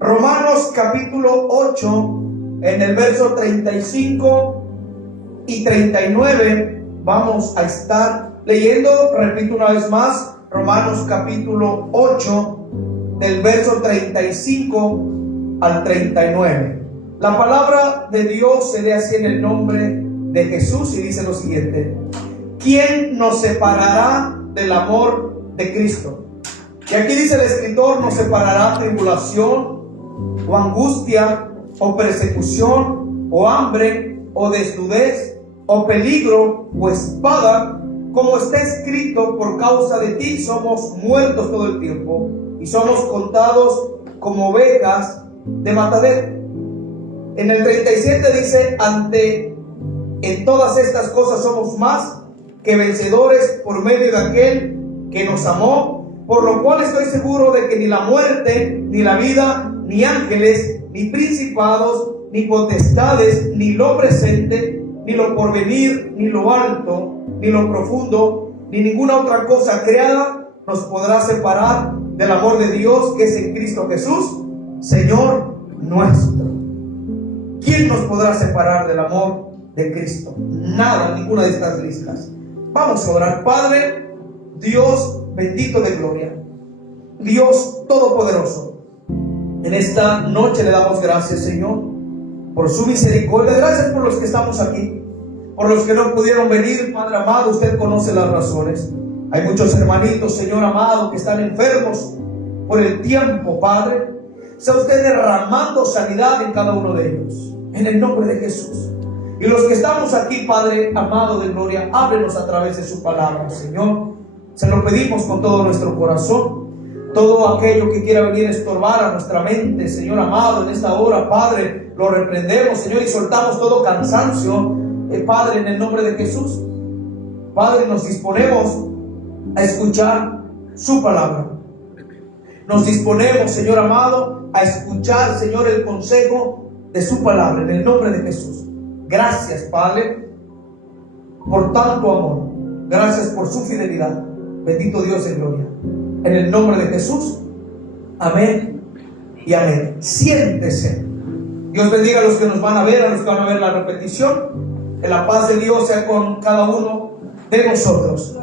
Romanos capítulo 8, en el verso 35 y 39, vamos a estar leyendo, repito una vez más, Romanos capítulo 8, del verso 35 al 39. La palabra de Dios se lee así en el nombre de Jesús y dice lo siguiente: ¿quién nos separará del amor de Cristo? Y aquí dice el escritor: nos separará tribulación, o angustia, o persecución, o hambre, o desnudez, o peligro, o espada. Como está escrito, por causa de ti somos muertos todo el tiempo, y somos contados como ovejas de matadero. En el 37 dice: en todas estas cosas somos más que vencedores por medio de aquel que nos amó, por lo cual estoy seguro de que ni la muerte, ni la vida, ni ángeles, ni principados, ni potestades, ni lo presente, ni lo porvenir, ni lo alto, ni lo profundo, ni ninguna otra cosa creada nos podrá separar del amor de Dios que es en Cristo Jesús, Señor nuestro. ¿Quién nos podrá separar del amor de Cristo? Nada, ninguna de estas listas. Vamos a orar. Padre, Dios bendito de gloria, Dios todopoderoso, en esta noche le damos gracias, Señor, por su misericordia. Gracias por los que estamos aquí, por los que no pudieron venir. Padre amado, usted conoce las razones. Hay muchos hermanitos, Señor amado, que están enfermos por el tiempo. Padre, sea usted derramando sanidad en cada uno de ellos, en el nombre de Jesús. Y los que estamos aquí, Padre amado de gloria, háblenos a través de su palabra, Señor. Se lo pedimos con todo nuestro corazón. Todo aquello que quiera venir a estorbar a nuestra mente, Señor amado, en esta hora, Padre, lo reprendemos, Señor, y soltamos todo cansancio, Padre, en el nombre de Jesús. Padre, nos disponemos a escuchar su palabra. Nos disponemos, Señor amado, a escuchar, Señor, el consejo de su palabra, en el nombre de Jesús. Gracias, Padre, por tanto amor. Gracias por su fidelidad. Bendito Dios de gloria. En el nombre de Jesús. Amén y amén. Siéntese. Dios bendiga a los que nos van a ver, a los que van a ver la repetición. Que la paz de Dios sea con cada uno de nosotros.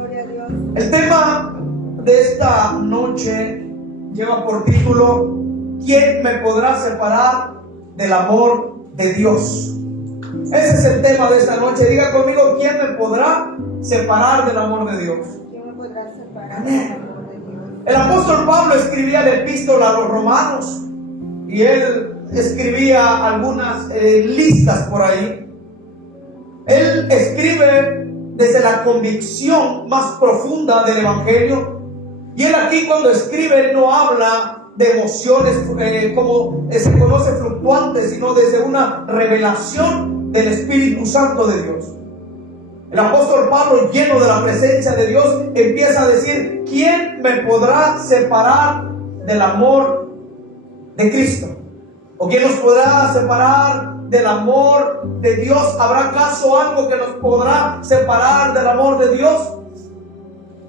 El tema de esta noche lleva por título: ¿quién me podrá separar del amor de Dios? Ese es el tema de esta noche. Diga conmigo: ¿quién me podrá separar del amor de Dios? ¿Quién me podrá separar Amén. del amor de Dios? El apóstol Pablo escribía la epístola a los romanos, y él escribía algunas listas por ahí. Él escribe desde la convicción más profunda del evangelio, y él aquí, cuando escribe, no habla de emociones como se conoce fluctuantes, sino desde una revelación del Espíritu Santo de Dios. El apóstol Pablo, lleno de la presencia de Dios, empieza a decir: ¿quién me podrá separar del amor de Cristo? ¿O quién nos podrá separar del amor de Dios? ¿Habrá acaso algo que nos podrá separar del amor de Dios?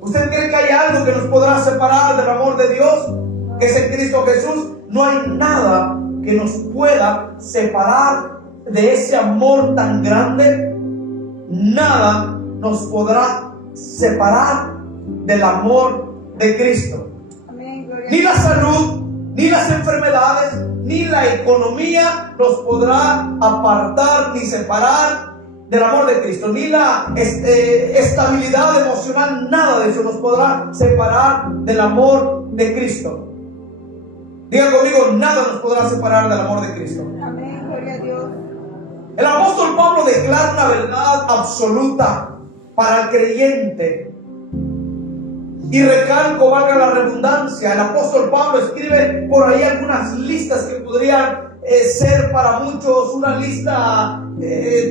¿Usted cree que hay algo que nos podrá separar del amor de Dios, que es en Cristo Jesús? No hay nada que nos pueda separar de ese amor tan grande. Nada nos podrá separar del amor de Cristo. Amén, gloria Ni la salud, ni las enfermedades, ni la economía nos podrá apartar ni separar del amor de Cristo. Ni la estabilidad emocional, nada de eso nos podrá separar del amor de Cristo. Diga conmigo: nada nos podrá separar del amor de Cristo. Amén, gloria a Dios. El apóstol Pablo declara una verdad absoluta para el creyente. Y recalco, valga la redundancia, el apóstol Pablo escribe por ahí algunas listas que podrían ser para muchos una lista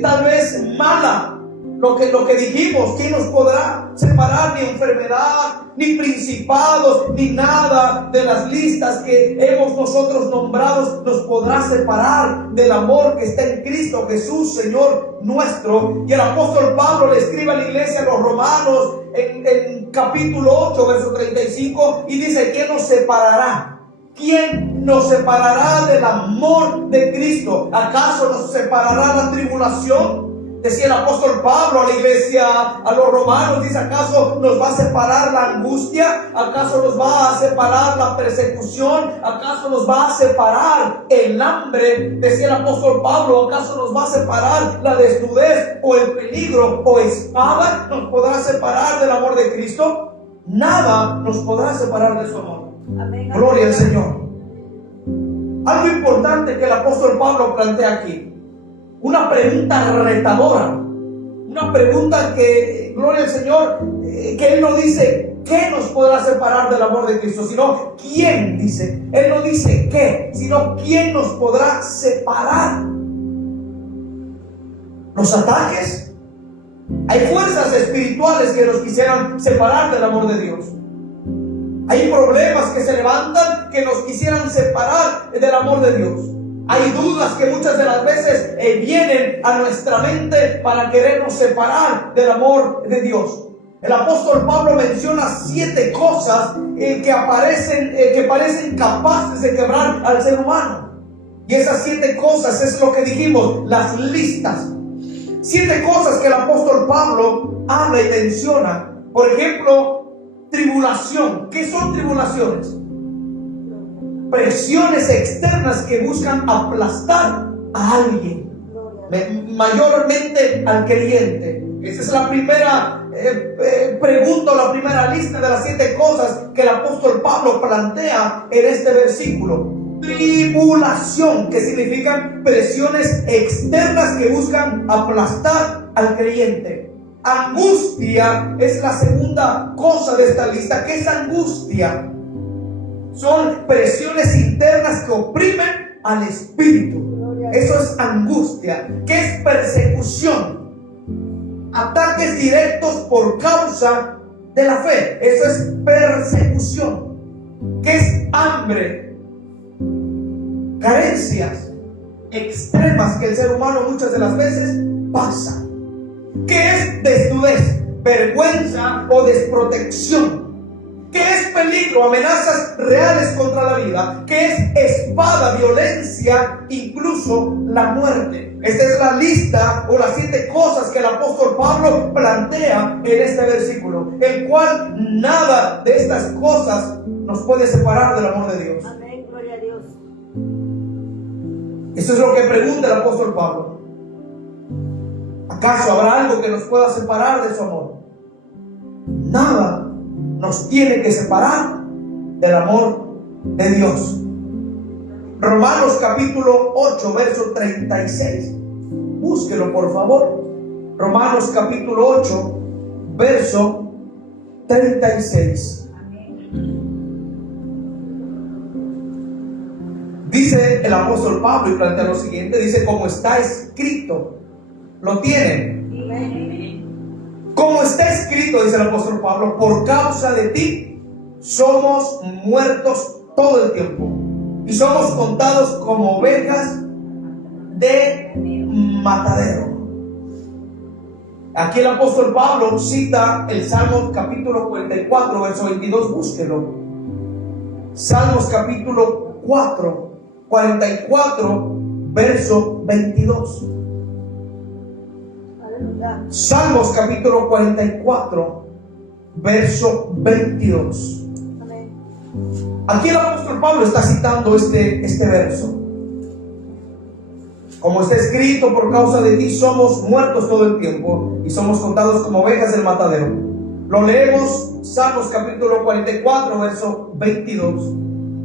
tal vez mala. Lo que dijimos: ¿quién nos podrá separar? Ni enfermedad, ni principados, ni nada de las listas que hemos nosotros nombrados nos podrá separar del amor que está en Cristo Jesús, Señor nuestro. Y el apóstol Pablo le escribe a la iglesia, a los romanos, en capítulo 8, verso 35, y dice: ¿quién nos separará? ¿Quién nos separará del amor de Cristo? ¿Acaso nos separará la tribulación? Decía el apóstol Pablo a la iglesia, a los romanos, dice: ¿acaso nos va a separar la angustia? ¿Acaso nos va a separar la persecución? ¿Acaso nos va a separar el hambre? Decía el apóstol Pablo: ¿acaso nos va a separar la desnudez o el peligro o espada? ¿Nos podrá separar del amor de Cristo? Nada nos podrá separar de su amor. Amén. Gloria al Señor. Algo importante que el apóstol Pablo plantea aquí. Una pregunta retadora, una pregunta que, gloria al Señor, que Él no dice ¿qué nos podrá separar del amor de Cristo? Sino ¿quién? Dice. Él no dice ¿qué? Sino ¿quién nos podrá separar? ¿Los ataques? Hay fuerzas espirituales que nos quisieran separar del amor de Dios. Hay problemas que se levantan que nos quisieran separar del amor de Dios. Hay dudas que muchas de las veces vienen a nuestra mente para querernos separar del amor de Dios. El apóstol Pablo menciona 7 cosas que parecen capaces de quebrar al ser humano. Y esas 7 cosas es lo que dijimos, las listas. 7 cosas que el apóstol Pablo habla y menciona. Por ejemplo, tribulación. ¿Qué son tribulaciones? Presiones externas que buscan aplastar a alguien, mayormente al creyente. Esa es la primera pregunta, la primera lista de las 7 cosas que el apóstol Pablo plantea en este versículo. Tribulación, que significan presiones externas que buscan aplastar al creyente. Angustia es la segunda cosa de esta lista. ¿Qué es angustia? Son presiones internas que oprimen al espíritu. Eso es angustia. ¿Qué es persecución? Ataques directos por causa de la fe. Eso es persecución. ¿Qué es hambre? Carencias extremas que el ser humano muchas de las veces pasa. ¿Qué es desnudez? Vergüenza o desprotección. ¿Qué es peligro? Amenazas reales contra la vida. ¿Qué es espada? Violencia, incluso la muerte. Esta es la lista o las 7 cosas que el apóstol Pablo plantea en este versículo, el cual nada de estas cosas nos puede separar del amor de Dios. Amén, gloria a Dios. Esto es lo que pregunta el apóstol Pablo. ¿Acaso habrá algo que nos pueda separar de su amor? Nada nos tiene que separar del amor de Dios. Romanos capítulo 8, verso 36. Búsquelo, por favor. Romanos capítulo 8, verso 36. Dice el apóstol Pablo y plantea lo siguiente. Dice: como está escrito. ¿Lo tienen? Como está escrito, dice el apóstol Pablo, por causa de ti somos muertos todo el tiempo y somos contados como ovejas de matadero. Aquí el apóstol Pablo cita el Salmo capítulo 44, verso 22, búsquelo. Salmos capítulo 44, verso 22. Salmos capítulo 44, verso 22. Amén. Aquí el apóstol Pablo está citando este verso. Como está escrito, por causa de ti somos muertos todo el tiempo y somos contados como ovejas del matadero. Lo leemos, Salmos capítulo 44, verso 22.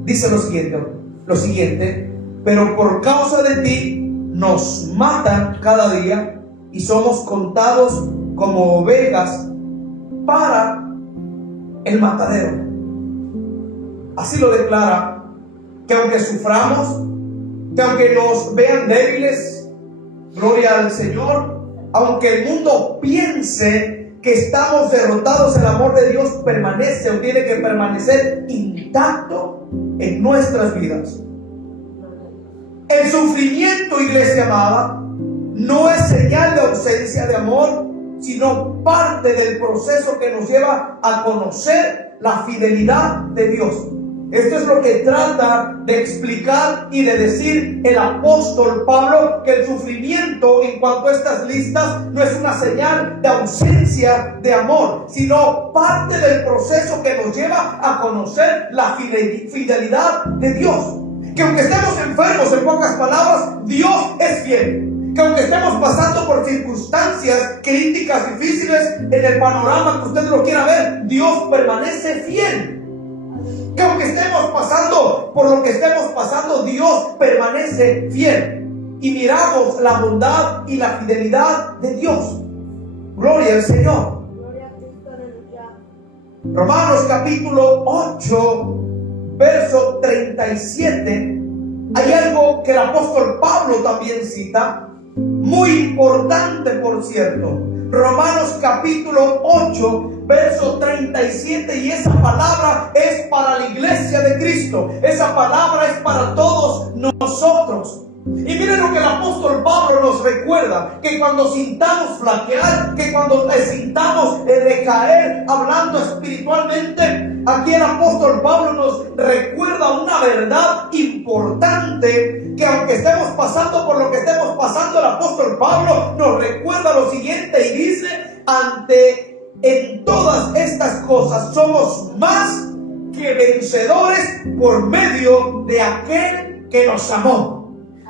Dice lo siguiente: pero por causa de ti nos matan cada día y somos contados como ovejas para el matadero. Así lo declara, que aunque suframos, que aunque nos vean débiles, gloria al Señor, aunque el mundo piense que estamos derrotados, el amor de Dios permanece o tiene que permanecer intacto en nuestras vidas. El sufrimiento, iglesia amada, no es señal de ausencia de amor, sino parte del proceso que nos lleva a conocer la fidelidad de Dios. Esto es lo que trata de explicar y de decir el apóstol Pablo, que el sufrimiento en cuanto a estas listas no es una señal de ausencia de amor, sino parte del proceso que nos lleva a conocer la fidelidad de Dios. Que aunque estemos enfermos, en pocas palabras, Dios es fiel. Que aunque estemos pasando por circunstancias críticas, difíciles, en el panorama que usted lo quiera ver, Dios permanece fiel. Que aunque estemos pasando por lo que estemos pasando, Dios permanece fiel. Y miramos la bondad y la fidelidad de Dios. Gloria al Señor. Gloria a Cristo, aleluya. Romanos capítulo 8, verso 37. Hay algo que el apóstol Pablo también cita, muy importante, por cierto. Romanos capítulo 8, verso 37, y esa palabra es para la iglesia de Cristo. Esa palabra es para todos nosotros. Y miren lo que el apóstol Pablo nos recuerda, que cuando sintamos flaquear, que cuando sintamos recaer, hablando espiritualmente, aquí el apóstol Pablo nos recuerda una verdad importante, que aunque estemos pasando por lo que estemos pasando, el apóstol Pablo nos recuerda lo siguiente y dice: en todas estas cosas somos más que vencedores por medio de aquel que nos amó.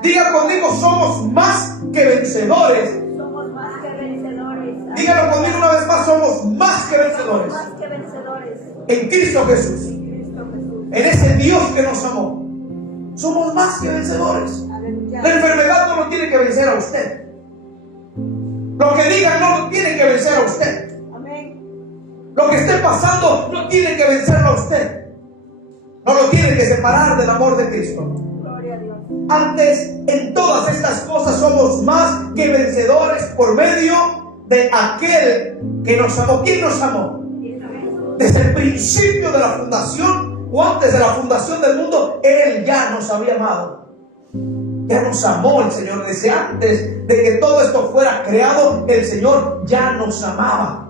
Diga conmigo, somos más que vencedores. Somos más que vencedores. Dígalo conmigo una vez más, somos más que vencedores. Más que vencedores. En Cristo Jesús. En Cristo Jesús. En ese Dios que nos amó. Somos más que vencedores. Aleluya. La enfermedad no lo tiene que vencer a usted. Lo que digan no lo tiene que vencer a usted. Amén. Lo que esté pasando no tiene que vencerlo a usted. No lo tiene que separar del amor de Cristo. Gloria a Dios. Antes, en todas estas cosas somos más que vencedores por medio de aquel que nos amó. ¿Quién nos amó? Desde el principio de la fundación, o antes de la fundación del mundo, Él ya nos había amado. Ya nos amó el Señor. Desde antes de que todo esto fuera creado, el Señor ya nos amaba.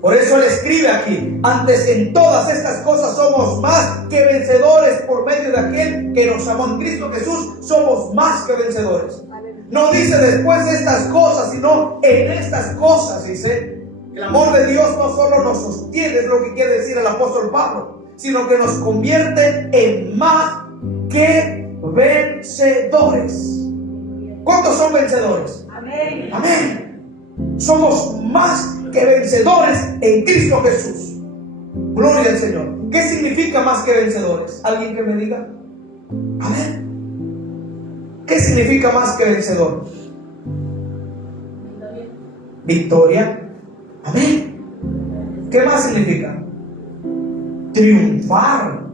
Por eso Él escribe aquí: antes, en todas estas cosas somos más que vencedores por medio de aquel que nos amó. En Cristo Jesús somos más que vencedores. No dice después de estas cosas, sino en estas cosas. Dice: el amor de Dios no solo nos sostiene, es lo que quiere decir el apóstol Pablo, sino que nos convierte en más que vencedores. ¿Cuántos son vencedores? Amén. Amén. Somos más que vencedores en Cristo Jesús. Gloria al Señor. ¿Qué significa más que vencedores? ¿Alguien que me diga? Amén. ¿Qué significa más que vencedor? Victoria. Amén. ¿Qué más significa? Triunfar.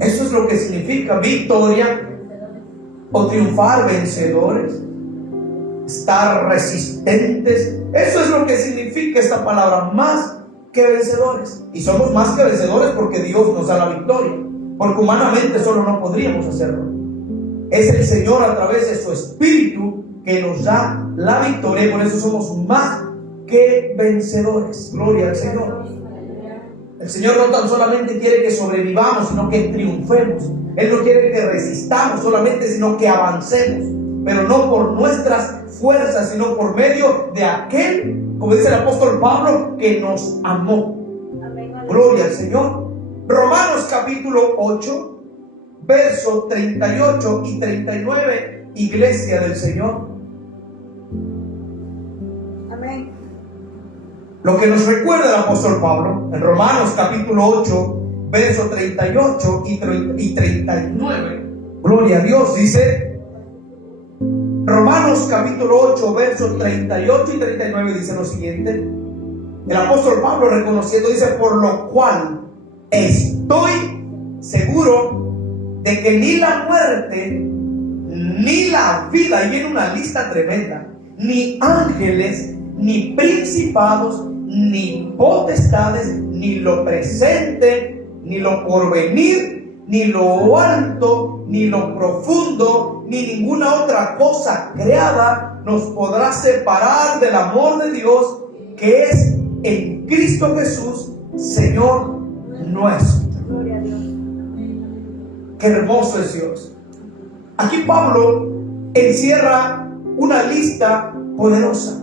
Eso es lo que significa victoria o triunfar, vencedores. Estar resistentes. Eso es lo que significa esta palabra, más que vencedores. Y somos más que vencedores porque Dios nos da la victoria, porque humanamente solo no podríamos hacerlo. Es el Señor a través de su Espíritu que nos da la victoria, y por eso somos más que vencedores. Gloria al Señor. El Señor no tan solamente quiere que sobrevivamos, sino que triunfemos. Él no quiere que resistamos solamente, sino que avancemos, pero no por nuestras fuerzas, sino por medio de aquel, como dice el apóstol Pablo, que nos amó. Amén. Gloria al Señor. Romanos capítulo 8, verso 38 y 39, iglesia del Señor. Amén. Lo que nos recuerda el apóstol Pablo en Romanos capítulo 8, verso 38 y 39. Gloria a Dios. Dice Romanos capítulo 8, versos 38 y 39, dice lo siguiente. El apóstol Pablo reconociendo, dice: por lo cual estoy seguro de que ni la muerte ni la vida, y viene una lista tremenda, ni ángeles, ni principados, ni potestades, ni lo presente, ni lo porvenir, ni lo alto, ni lo profundo, ni ninguna otra cosa creada nos podrá separar del amor de Dios que es en Cristo Jesús, Señor nuestro. Qué hermoso es Dios. Aquí Pablo encierra una lista poderosa.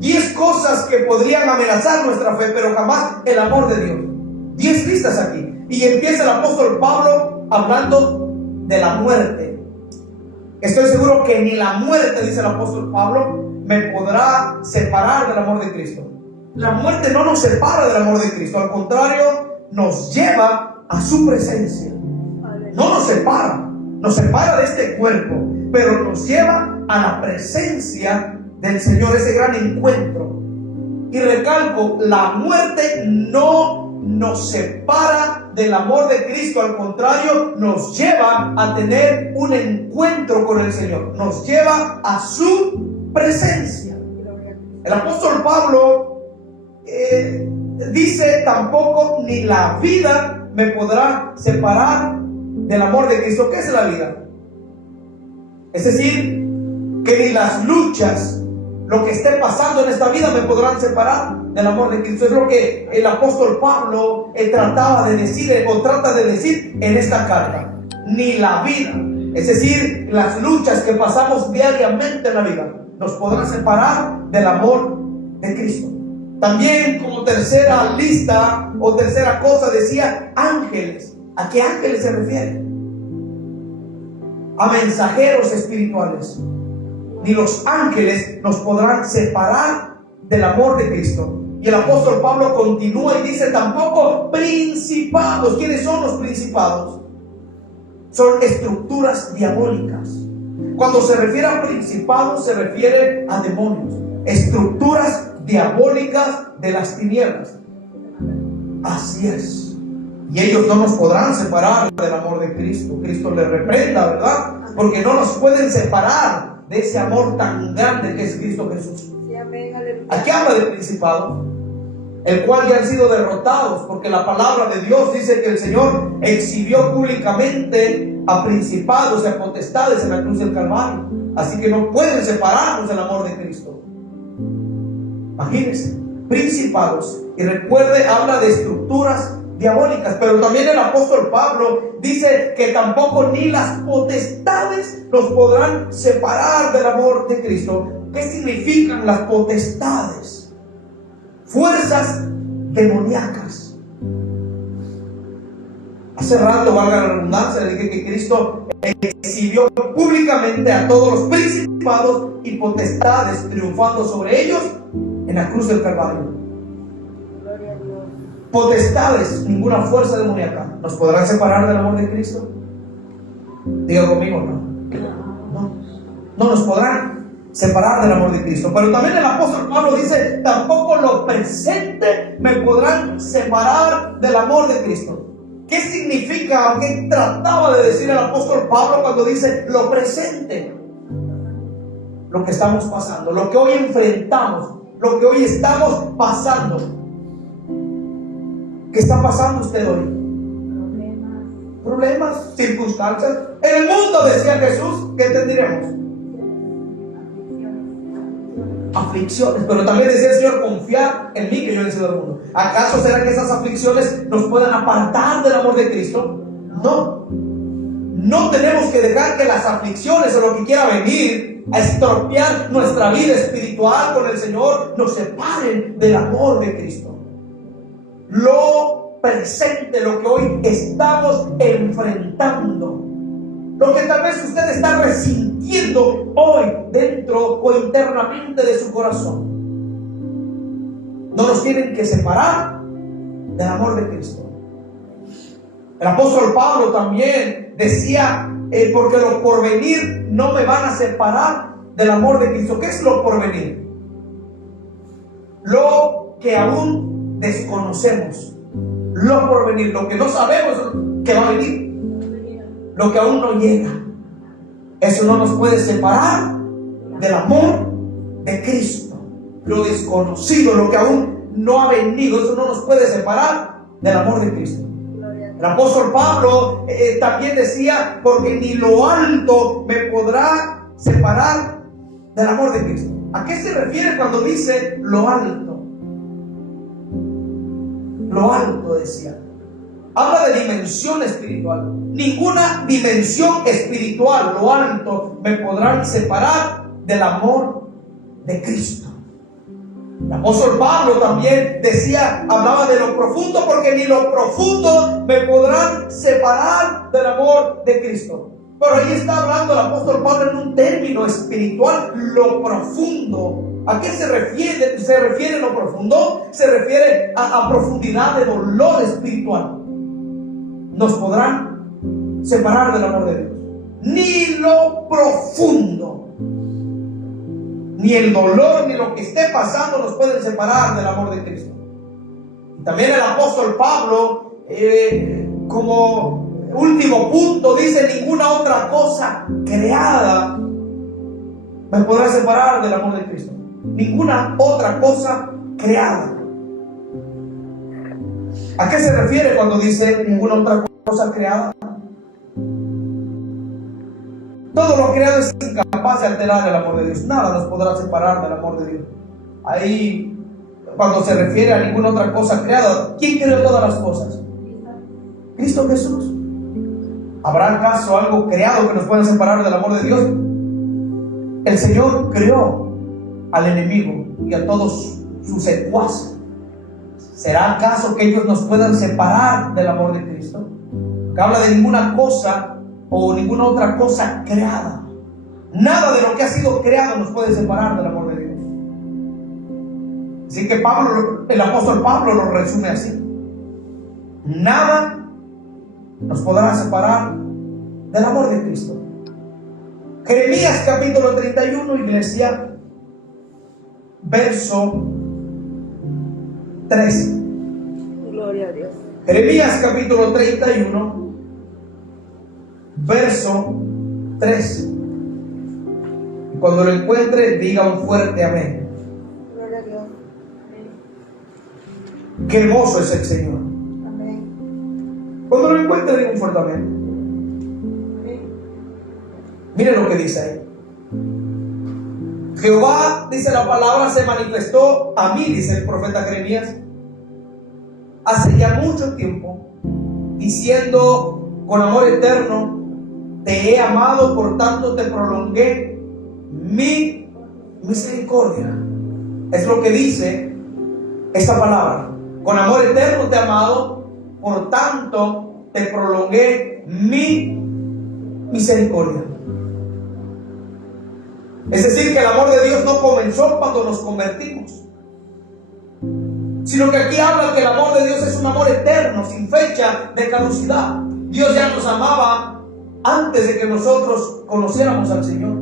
10 cosas que podrían amenazar nuestra fe, pero jamás el amor de Dios. 10 listas aquí. Y empieza el apóstol Pablo hablando de la muerte. Estoy seguro que ni la muerte, dice el apóstol Pablo, me podrá separar del amor de Cristo. La muerte no nos separa del amor de Cristo, al contrario, nos lleva a su presencia. No nos separa de este cuerpo, pero nos lleva a la presencia del Señor, ese gran encuentro. Y recalco, la muerte no nos separa del amor de Cristo, al contrario, nos lleva a tener un encuentro con el Señor, nos lleva a su presencia. El apóstol Pablo dice, tampoco ni la vida me podrá separar del amor de Cristo. ¿Qué es la vida? Es decir, que ni las luchas, lo que esté pasando en esta vida, me podrán separar del amor de Cristo. Es lo que el apóstol Pablo trataba de decir, o trata de decir en esta carta. Ni la vida, es decir, las luchas que pasamos diariamente en la vida, nos podrán separar del amor de Cristo. También, como tercera lista o tercera cosa, decía ángeles. ¿A qué ángeles se refiere? A mensajeros espirituales. Ni los ángeles nos podrán separar del amor de Cristo. Y el apóstol Pablo continúa y dice, tampoco principados. ¿Quiénes son los principados? Son estructuras diabólicas. Cuando se refiere a principados, se refiere a demonios, estructuras diabólicas de las tinieblas. Así es. Y ellos no nos podrán separar del amor de Cristo. Cristo les reprenda, ¿verdad? Porque no nos pueden separar de ese amor tan grande que es Cristo Jesús. Aquí habla de principados, el cual ya han sido derrotados, porque la palabra de Dios dice que el Señor exhibió públicamente a principados y a potestades en la cruz del Calvario. Así que no pueden separarnos del amor de Cristo. Imagínense, principados. Y recuerde, habla de estructuras diabólicas, pero también el apóstol Pablo dice que tampoco ni las potestades nos podrán separar del amor de Cristo. ¿Qué significan las potestades? Fuerzas demoníacas. Hace rato, valga la redundancia, le dije que Cristo exhibió públicamente a todos los principados y potestades, triunfando sobre ellos en la cruz del Calvario. Potestades, ninguna fuerza demoníaca nos podrá separar del amor de Cristo. Diga conmigo, no nos podrán separar del amor de Cristo. Pero también el apóstol Pablo dice, tampoco lo presente me podrán separar del amor de Cristo. ¿Qué significa, qué trataba de decir el apóstol Pablo cuando dice lo presente? Lo que estamos pasando, lo que hoy enfrentamos, lo que hoy estamos pasando. ¿Qué está pasando usted hoy? Problemas, circunstancias. En el mundo, decía Jesús, ¿qué tendremos? Aflicciones. Pero también decía el Señor, confiar en mí que yo he vencido al mundo. ¿Acaso será que esas aflicciones nos puedan apartar del amor de Cristo? No. No tenemos que dejar que las aflicciones o lo que quiera venir a estropear nuestra vida espiritual con el Señor nos separen del amor de Cristo. Lo presente, lo que hoy estamos enfrentando, lo que tal vez usted está resintiendo hoy dentro o internamente de su corazón, no nos tienen que separar del amor de Cristo. El apóstol Pablo también decía, porque lo porvenir no me van a separar del amor de Cristo. ¿Qué es lo porvenir? Lo que aún desconocemos, lo por venir, lo que no sabemos que va a venir, lo que aún no llega. Eso no nos puede separar del amor de Cristo. Lo desconocido, lo que aún no ha venido, eso no nos puede separar del amor de Cristo. El apóstol Pablo también decía, porque ni lo alto me podrá separar del amor de Cristo. ¿A qué se refiere cuando dice lo alto? Lo alto, decía. habla de dimensión espiritual. Ninguna dimensión espiritual, lo alto, me podrán separar del amor de Cristo. El apóstol Pablo también decía, hablaba de lo profundo, porque ni lo profundo me podrán separar del amor de Cristo. Pero ahí está hablando el apóstol Pablo en un término espiritual, lo profundo. ¿A qué se refiere? ¿Se refiere a lo profundo? Se refiere a profundidad de dolor espiritual. Nos podrán separar del amor de Dios. Ni lo profundo, ni el dolor, ni lo que esté pasando nos pueden separar del amor de Cristo. Y también el apóstol Pablo, como último punto, dice: ninguna otra cosa creada me podrá separar del amor de Cristo. Ninguna otra cosa creada. ¿A qué se refiere cuando dice ninguna otra cosa creada? Todo lo creado es incapaz de alterar el amor de Dios. Nada nos podrá separar del amor de Dios. Ahí, cuando se refiere a ninguna otra cosa creada, ¿quién creó todas las cosas? Cristo Jesús. ¿Habrá acaso algo creado que nos pueda separar del amor de Dios? El Señor creó al enemigo y a todos sus secuaces. ¿Será acaso que ellos nos puedan separar del amor de Cristo? Que habla de ninguna cosa o ninguna otra cosa creada. Nada de lo que ha sido creado nos puede separar del amor de Dios. Así que Pablo, el apóstol Pablo lo resume así: nada nos podrá separar del amor de Cristo. Jeremías capítulo 31, iglesia, verso 3. Gloria a Dios. Jeremías capítulo 31, verso 3. Y cuando lo encuentre, diga un fuerte amén. Gloria a Dios. Qué hermoso es el Señor. Amén. Cuando lo encuentre, diga un fuerte amén. Amén. Mire lo que dice ahí. Jehová, dice la palabra, se manifestó a mí, dice el profeta Jeremías, hace ya mucho tiempo, diciendo: con amor eterno te he amado, por tanto te prolongué mi misericordia. Es lo que dice esta palabra: con amor eterno te he amado, por tanto te prolongué mi misericordia. Es decir, que el amor de Dios no comenzó cuando nos convertimos, sino que aquí habla que el amor de Dios es un amor eterno, sin fecha de caducidad. Dios ya nos amaba antes de que nosotros conociéramos al Señor.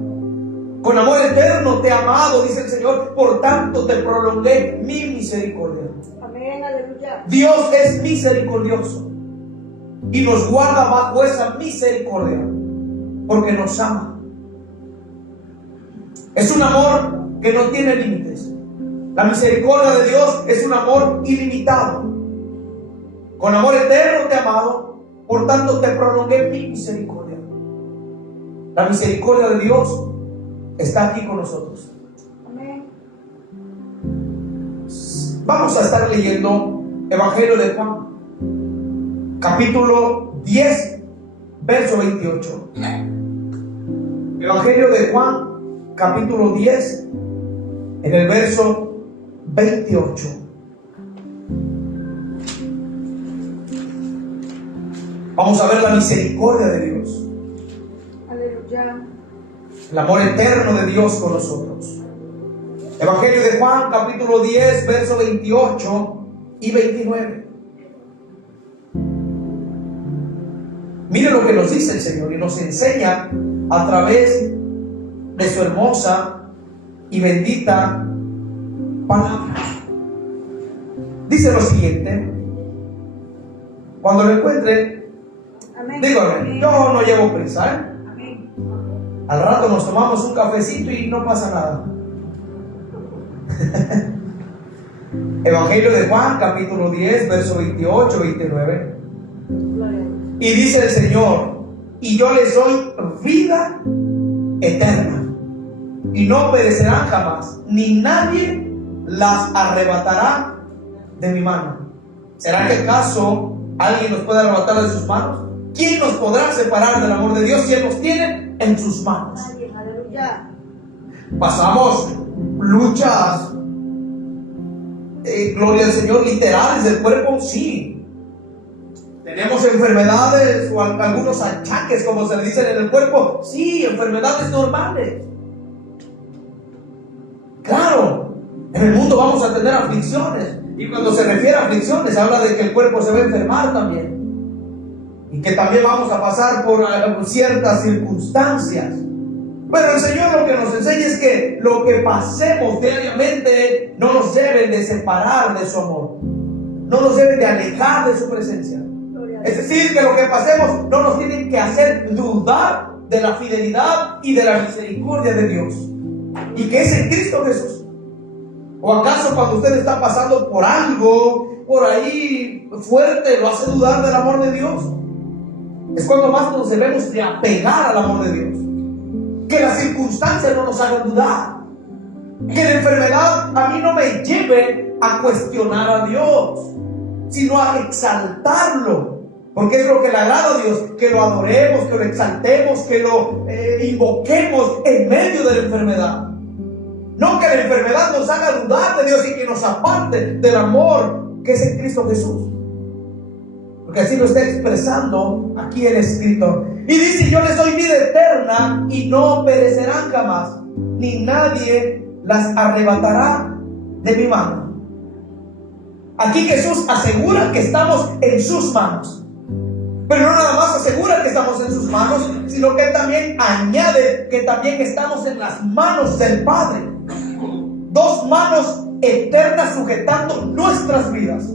Con amor eterno te he amado, dice el Señor, por tanto te prolongué mi misericordia. Amén, aleluya. Dios es misericordioso y nos guarda bajo esa misericordia porque nos ama. Es un amor que no tiene límites. La misericordia de Dios es un amor ilimitado. Con amor eterno te he amado, por tanto te prolongué mi misericordia. La misericordia de Dios está aquí con nosotros. Amén. Vamos a estar leyendo Evangelio de Juan, capítulo 10, verso 28. Evangelio de Juan, capítulo 10, en el verso 28. Vamos a ver la misericordia de Dios, Aleluya. el amor eterno de Dios con nosotros. Evangelio de Juan, capítulo 10, verso 28 y 29. Mire lo que nos dice el Señor y nos enseña a través de su hermosa y bendita palabra. Dice lo siguiente: cuando lo encuentre, Amén. dígame, yo no llevo prisa, ¿eh? Amén. Al rato nos tomamos un cafecito y no pasa nada. Evangelio de Juan, capítulo 10, verso 28, 29. Gloria a Dios. Y dice el Señor: y yo les doy vida eterna, y no perecerán jamás, ni nadie las arrebatará de mi mano. ¿Será que acaso ¿Alguien nos puede arrebatar de sus manos? ¿Quién nos podrá separar del amor de Dios si Él nos tiene en sus manos? Nadie. Aleluya. Pasamos luchas, gloria al Señor, literales del cuerpo, sí. Tenemos enfermedades o algunos achaques, como se le dicen en el cuerpo, sí, enfermedades normales. Claro, en el mundo vamos a tener aflicciones. Y cuando se refiere a aflicciones, habla de que el cuerpo se va a enfermar también. Y que también vamos a pasar por ciertas circunstancias. Pero el Señor lo que nos enseña es que lo que pasemos diariamente no nos debe de separar de su amor. No nos debe de alejar de su presencia. Es decir, que lo que pasemos no nos tiene que hacer dudar de la fidelidad y de la misericordia de Dios. Y que es en Cristo Jesús. ¿O acaso cuando usted está pasando por algo por ahí fuerte lo hace dudar del amor de Dios? Es cuando más nos debemos de apegar al amor de Dios. Que las circunstancias no nos hagan dudar. Que la enfermedad a mí no me lleve a cuestionar a Dios, sino a exaltarlo. Porque es lo que le agrada a Dios, que lo adoremos, que lo exaltemos, que lo invoquemos en medio de la enfermedad. No que la enfermedad nos haga dudar de Dios y que nos aparte del amor que es en Cristo Jesús. Porque así lo está expresando aquí el escritor. Y dice: yo les doy vida eterna y no perecerán jamás, ni nadie las arrebatará de mi mano. Aquí Jesús asegura que estamos en sus manos. Pero no nada más asegura que estamos en sus manos, sino que también añade que también estamos en las manos del Padre. Dos manos eternas sujetando nuestras vidas.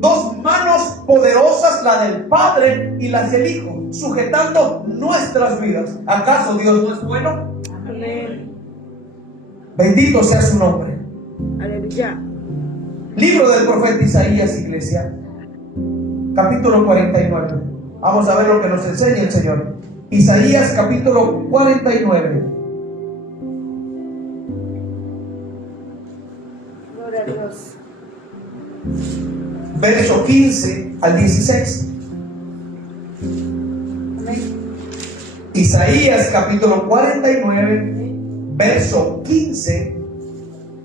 Dos manos poderosas, la del Padre y la del Hijo, sujetando nuestras vidas. ¿Acaso Dios no es bueno? Amén. Bendito sea su nombre. Aleluya. Libro del profeta Isaías, iglesia, capítulo 49. Vamos a ver lo que nos enseña el Señor. Isaías capítulo 49. Gloria a Dios. Verso 15 al 16. Amén. Isaías capítulo 49, verso 15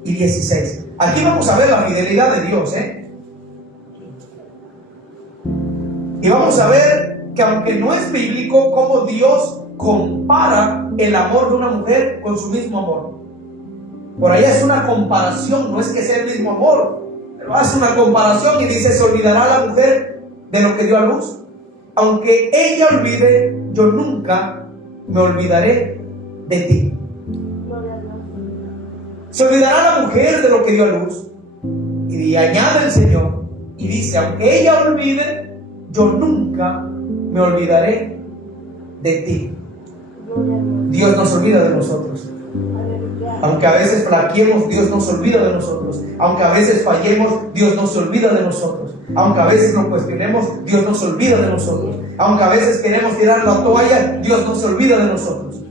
y 16. Aquí vamos a ver la fidelidad de Dios, Y vamos a ver que aunque no es bíblico, cómo Dios compara el amor de una mujer con su mismo amor. Por ahí es una comparación, no es que sea el mismo amor, pero hace una comparación y dice: se olvidará la mujer de lo que dio a luz. Aunque ella olvide, yo nunca me olvidaré de ti. Gloria a Dios. Se olvidará la mujer de lo que dio a luz. Y añade el Señor y dice: aunque ella olvide, yo nunca me olvidaré de ti. Gloria a Dios. Dios no se olvida de nosotros. Aleluya. Aunque a veces flaqueemos, Dios no se olvida de nosotros. Aunque a veces fallemos, Dios no se olvida de nosotros. Aunque a veces lo cuestionemos, Dios no se olvida de nosotros. Aunque a veces queremos tirar la toalla, Dios no se olvida de nosotros.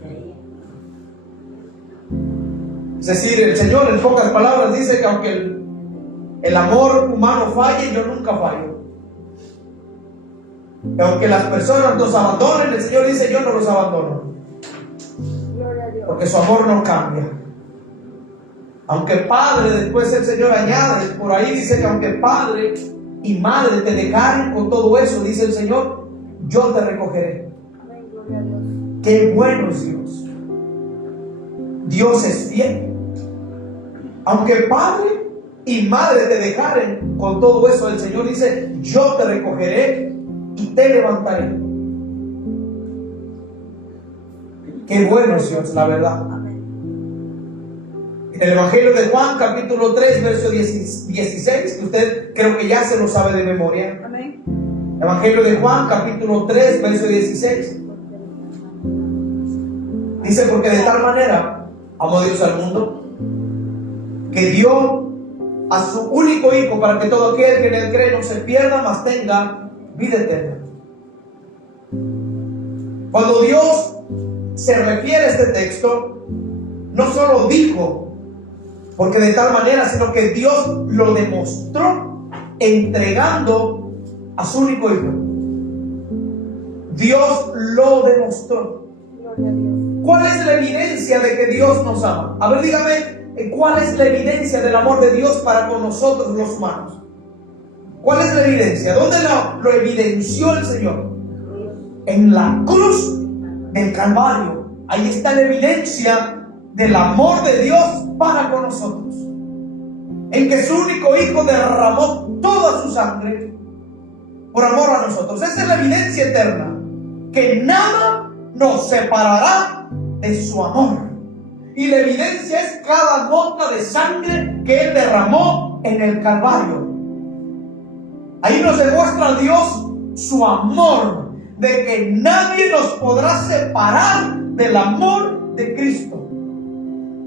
Es decir, el Señor en pocas palabras dice que aunque el amor humano falle, yo nunca fallo. Y aunque las personas nos abandonen, el Señor dice: yo no los abandono. Gloria a Dios. Porque su amor no cambia. Aunque padre, después el Señor añade, por ahí dice que aunque padre y madre te dejaren, con todo eso, dice el Señor, yo te recogeré. Amén. Gloria a Dios. Qué bueno es Dios. Dios es fiel. Aunque padre y madre te dejaren, con todo eso, el Señor dice: yo te recogeré y te levantaré. Qué bueno es Dios, la verdad. Amén. En el Evangelio de Juan, capítulo 3, verso 16, que usted creo que ya se lo sabe de memoria. Amén. Evangelio de Juan, capítulo 3, verso 16. Dice: porque de tal manera amó Dios al mundo, que dio a su único Hijo, para que todo aquel que en él cree no se pierda, mas tenga vida eterna. Cuando Dios se refiere a este texto, no solo dijo porque de tal manera, sino que Dios lo demostró entregando a su único hijo. Dios lo demostró. Gloria a Dios. ¿Cuál es la evidencia de que Dios nos ama? A ver, dígame, ¿cuál es la evidencia del amor de Dios para con nosotros los humanos? ¿Cuál es la evidencia? ¿Dónde lo evidenció el Señor? En la cruz del Calvario. Ahí está la evidencia del amor de Dios para con nosotros. En que su único hijo derramó toda su sangre por amor a nosotros. Esa es la evidencia eterna. Que nada nos separará de su amor. Y la evidencia es cada gota de sangre que Él derramó en el Calvario. Ahí nos demuestra Dios su amor, de que nadie nos podrá separar del amor de Cristo.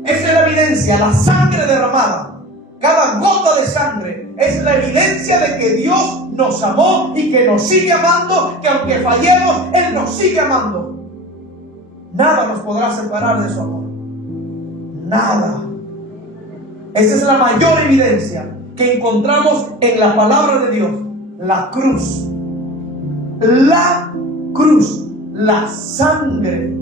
Esa es la evidencia, la sangre derramada. Cada gota de sangre es la evidencia de que Dios nos amó y que nos sigue amando, que aunque fallemos, Él nos sigue amando. Nada nos podrá separar de su amor. Nada. Esa es la mayor evidencia que encontramos en la palabra de Dios. La cruz. La cruz. La sangre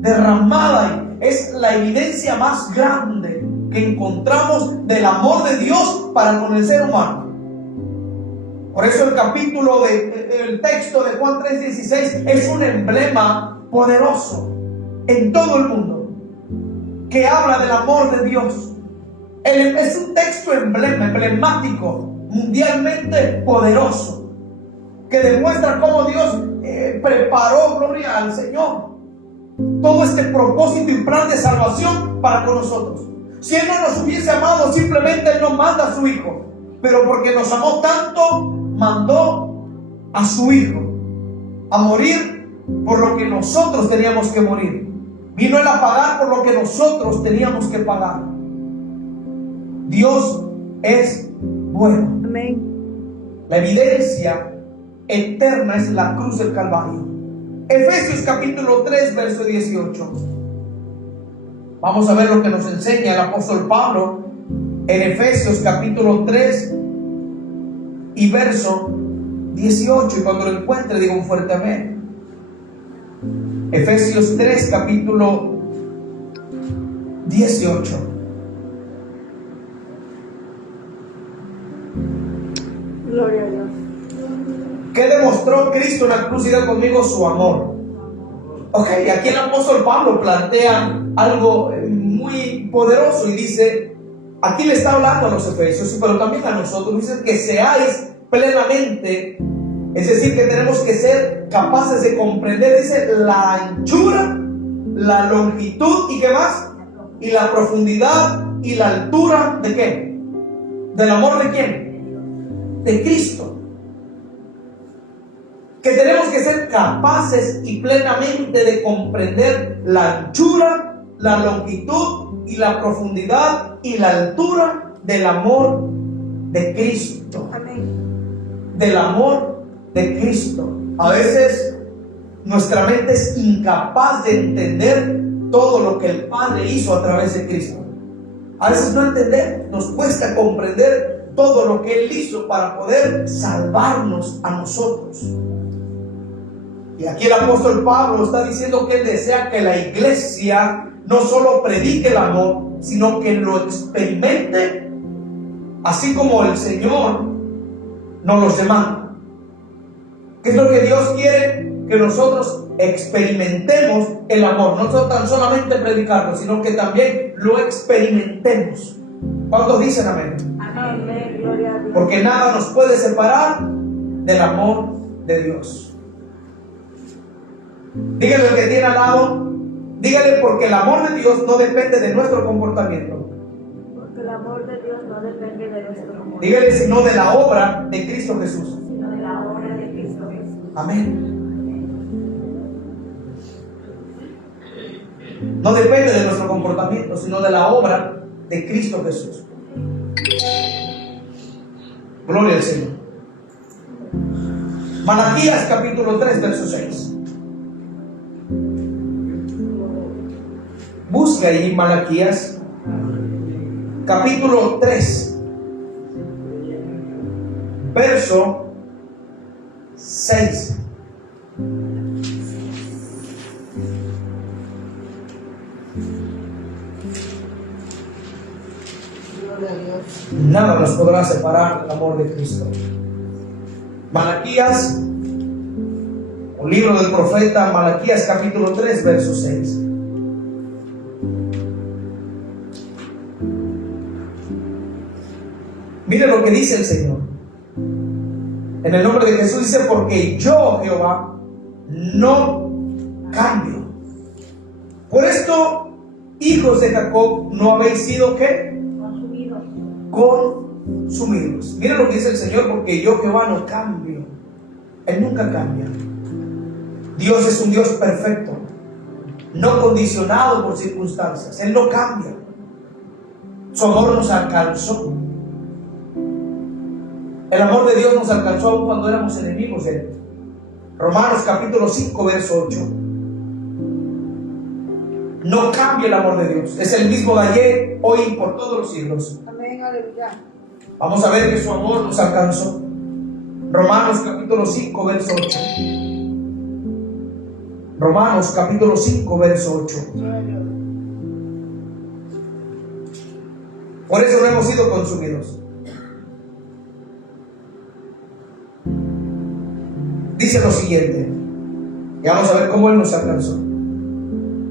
derramada es la evidencia más grande que encontramos del amor de Dios para con el ser humano. Por eso el texto de Juan 3:16 es un emblema poderoso en todo el mundo, que habla del amor de Dios. Es un texto emblemático, mundialmente poderoso, que demuestra cómo Dios preparó, gloria al Señor, todo este propósito y plan de salvación para con nosotros. Si Él no nos hubiese amado, simplemente Él nos manda a su Hijo, pero porque nos amó tanto, mandó a su Hijo a morir por lo que nosotros teníamos que morir. Vino Él a pagar por lo que nosotros teníamos que pagar. Dios es bueno. Amén. La evidencia eterna es la cruz del Calvario. Efesios capítulo 3, verso 18. Vamos a ver lo que nos enseña el apóstol Pablo en Efesios capítulo 3 y verso 18. Y cuando lo encuentre, diga un fuerte amén. Efesios 3, capítulo 18. Gloria a Dios. ¿Qué demostró Cristo en la cruz? Diga conmigo, su amor. Ok, aquí el apóstol Pablo plantea algo muy poderoso y dice, aquí le está hablando a los efesios, pero también a nosotros, dice que seáis plenamente, es decir, que tenemos que ser capaces de comprender, dice, la anchura, la longitud y qué más, y la profundidad y la altura de qué, del amor de quién, de Cristo. Que tenemos que ser capaces y plenamente de comprender la anchura, la longitud y la profundidad y la altura del amor de Cristo. Amén. Del amor de Cristo. A veces nuestra mente es incapaz de entender todo lo que el Padre hizo a través de Cristo. A veces no entender, nos cuesta comprender todo lo que Él hizo para poder salvarnos a nosotros. Y aquí el apóstol Pablo está diciendo que él desea que la iglesia no solo predique el amor, sino que lo experimente, así como el Señor nos los demanda. ¿Qué es lo que Dios quiere? Que nosotros experimentemos el amor, no tan solamente predicarlo, sino que también lo experimentemos. ¿Cuántos dicen amén? Amén. Gloria a Dios. Porque nada nos puede separar del amor de Dios. Dígale al que tiene al lado, dígale, porque el amor de Dios no depende de nuestro comportamiento. Porque el amor de Dios no depende de nuestro amor, Dígale, sino de la obra de Cristo Jesús. sino de la obra de Cristo Jesús. Amén. No depende de nuestro comportamiento, sino de la obra de Cristo Jesús. Gloria al Señor. Malaquías capítulo 3, verso 6. Busca ahí Malaquías capítulo 3, verso 6. Nada nos podrá separar del amor de Cristo. Malaquías, un libro del profeta Malaquías, capítulo 3, verso 6. Mire lo que dice el Señor. En el nombre de Jesús dice: porque yo, Jehová, no cambio. Por esto, hijos de Jacob, no habéis sido ¿qué? Consumidos. Mira lo que dice el Señor: porque yo, Jehová, no cambio. Él nunca cambia. Dios es un Dios perfecto, no condicionado por circunstancias. Él no cambia. Su amor nos alcanzó. El amor de Dios nos alcanzó aún cuando éramos enemigos de Él. Romanos capítulo 5, verso 8. No cambia el amor de Dios. Es el mismo de ayer, hoy y por todos los siglos. Amén, aleluya. Vamos a ver que su amor nos alcanzó. Romanos capítulo 5, verso 8. Romanos capítulo 5, verso 8. Por eso no hemos sido consumidos. Dice lo siguiente, y vamos a ver cómo Él nos alcanzó.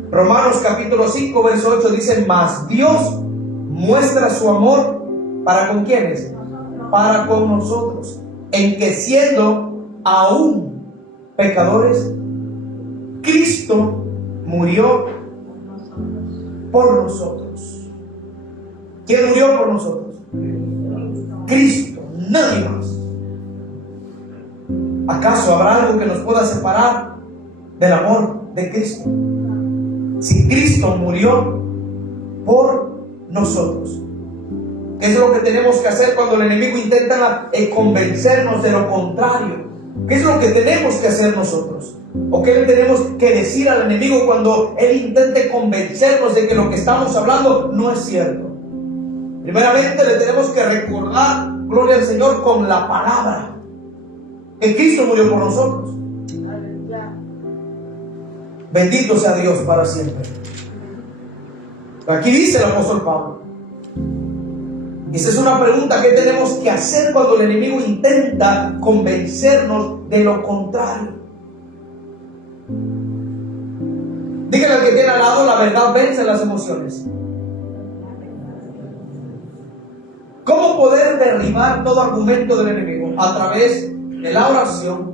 Romanos capítulo 5, verso 8 dice: mas Dios muestra su amor ¿para con quiénes? Para con nosotros, en que siendo aún pecadores, Cristo murió por nosotros. ¿Quién murió por nosotros? Cristo, nadie más. ¿Acaso habrá algo que nos pueda separar del amor de Cristo? Si Cristo murió por nosotros. ¿Qué es lo que tenemos que hacer cuando el enemigo intenta convencernos de lo contrario? ¿Qué es lo que tenemos que hacer nosotros? ¿O qué le tenemos que decir al enemigo cuando él intente convencernos de que lo que estamos hablando no es cierto? Primeramente le tenemos que recordar, gloria al Señor, con la palabra, que Cristo murió por nosotros. Bendito sea Dios para siempre. Aquí dice el apóstol Pablo. Esa es una pregunta que tenemos que hacer cuando el enemigo intenta convencernos de lo contrario. Dígale al que tiene al lado: la verdad vence las emociones. ¿Cómo poder derribar todo argumento del enemigo? A través de la oración.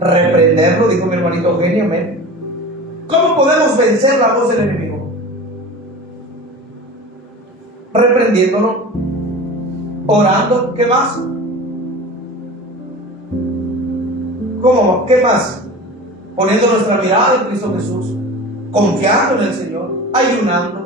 Reprenderlo, dijo mi hermanito Eugenio, amén. ¿Cómo podemos vencer la voz del enemigo? Reprendiéndolo, orando. ¿Qué más? ¿Cómo? ¿Qué más? Poniendo nuestra mirada en Cristo Jesús, confiando en el Señor, ayunando.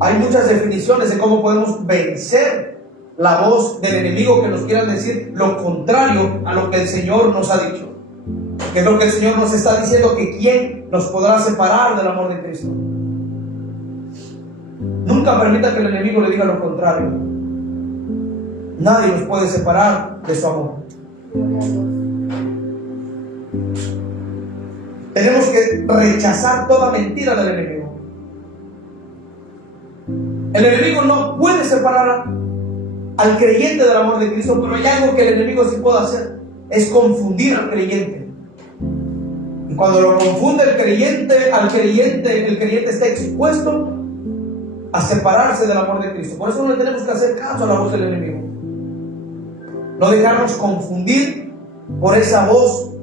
Hay muchas definiciones de cómo podemos vencer la voz del enemigo que nos quieran decir lo contrario a lo que el Señor nos ha dicho. Que es lo que el Señor nos está diciendo, que quién nos podrá separar del amor de Cristo. Nunca permita que el enemigo le diga lo contrario. Nadie nos puede separar de su amor. Tenemos que rechazar toda mentira del enemigo. El enemigo no puede separar al creyente del amor de Cristo, pero hay algo que el enemigo sí puede hacer: es confundir al creyente. Y cuando lo confunde el creyente está expuesto a separarse del amor de Cristo. Por eso no le tenemos que hacer caso a la voz del enemigo. No dejarnos confundir por esa voz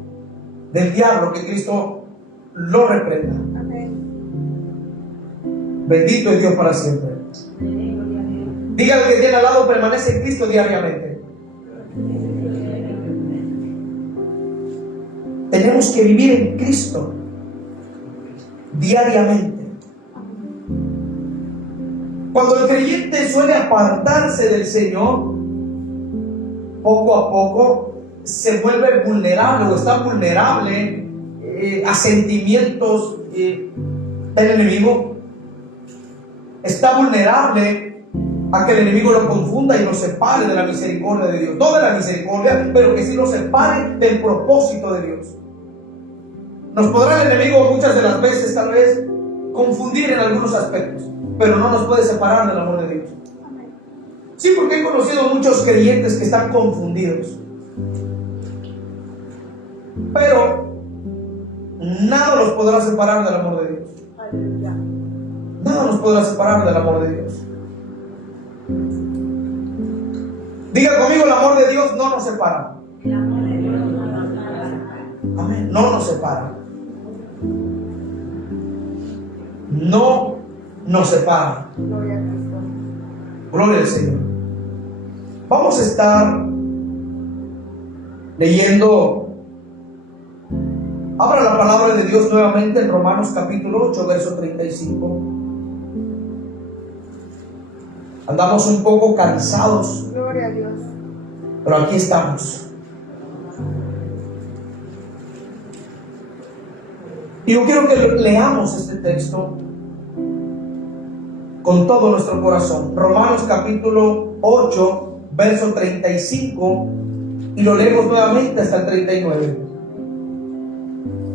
del diablo, que Cristo lo reprenda. Amén. Bendito es Dios para siempre. Diga al que tiene al lado: permanece en Cristo diariamente. Tenemos que vivir en Cristo diariamente. Cuando el creyente suele apartarse del Señor, poco a poco se vuelve vulnerable o está vulnerable a sentimientos del enemigo. Está vulnerable a que el enemigo lo confunda y lo separe de la misericordia de Dios. No de la misericordia, pero que sí lo separe del propósito de Dios. Nos podrá el enemigo muchas de las veces tal vez confundir en algunos aspectos, pero no nos puede separar del amor de Dios. Sí, porque he conocido muchos creyentes que están confundidos, pero nada los podrá separar del amor de Dios. Nada nos podrá separar del amor de Dios. Diga conmigo, el amor de Dios no nos separa. El amor de Dios no nos separa. Amén. No nos separa. No nos separa. Gloria a Cristo. Gloria al Señor. Vamos a estar leyendo. Abra la palabra de Dios nuevamente en Romanos capítulo 8, verso 35. Andamos un poco cansados, Gloria a Dios. pero aquí estamos. Y yo quiero que leamos este texto con todo nuestro corazón. Romanos capítulo 8, verso 35, y lo leemos nuevamente hasta el 39.